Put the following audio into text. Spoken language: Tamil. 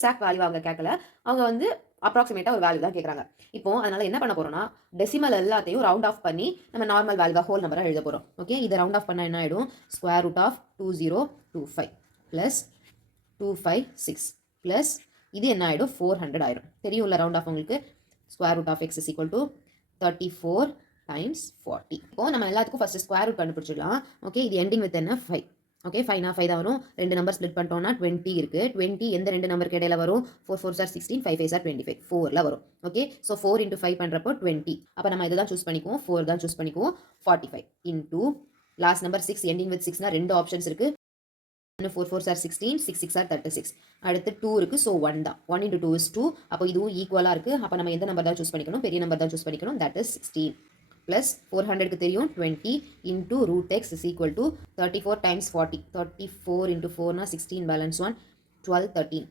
எக்ஸாக்ட் வேல்யூ அவங்க கேட்கல. அவங்க வந்து அப்ராக்சிமேட்டா ஒரு வேல்யூ தான் கேட்குறாங்க. இப்போ அதனால என்ன பண்ண போறோம்னா, டெசிமல் எல்லாத்தையும் ரவுண்ட் ஆஃப் பண்ணி நம்ம நார்மல் வேல்யூவா ஹோல் நம்பரா எழுத போறோம். ஓகே. இத ரவுண்ட் ஆஃப் பண்ணா என்ன ஆயிடும்? Square root of 2025 plus 256 plus இது என்ன ஆயிடும்? 400 ஆயிடும். தெரியும்ல ரவுண்ட் ஆஃப் உங்களுக்கு. Square root of X is equal to 34 times 40. இப்போ நம்ம எல்லாத்துக்கும் ஃபர்ஸ்ட் ஸ்கொயர் ரூட் கண்டுபிடிச்சிடலாம். ஓகே. இது எண்டிங் வித் என்ன? 5. ஓகே. 5 5 தான் வரும். ரெண்டு நம்பர் ஸ்ப்ளிட் பண்ணிட்டோம்னா 20 இருக்கு. 20 எந்த ரெண்டு நம்பருக்கு இடையில வரும்? 4 4s are 16, 5 5s are 25. 4ல வரும். ஓகே. ஸோ 4 into 5 பண்றப்போ 20. அப்போ நம்ம இதை தான் சூஸ் பண்ணிக்குவோம். 4 தான் சூஸ் பண்ணிக்குவோம். 45 into last number 6 ending with 6னா ரெண்டு ஆப்ஷன்ஸ் இருக்கு. 4 4s are 16, 6 6 are 36. அடுத்து 2 இருக்கு. ஸோ 1 தான். 1 into 2 is 2. அப்போ இதுவும் ஈக்குவலா இருக்கு. அப்போ நம்ம எந்த நம்பர் தான் சூஸ் பண்ணிக்கணும்? பெரிய நம்பர் தான் சூஸ் பண்ணிக்கணும். That is 16. plus 400க்கு தெரியும் 20 into root x is equal to 34 times 40. 34 into 4 na 16 balance 1 12 13.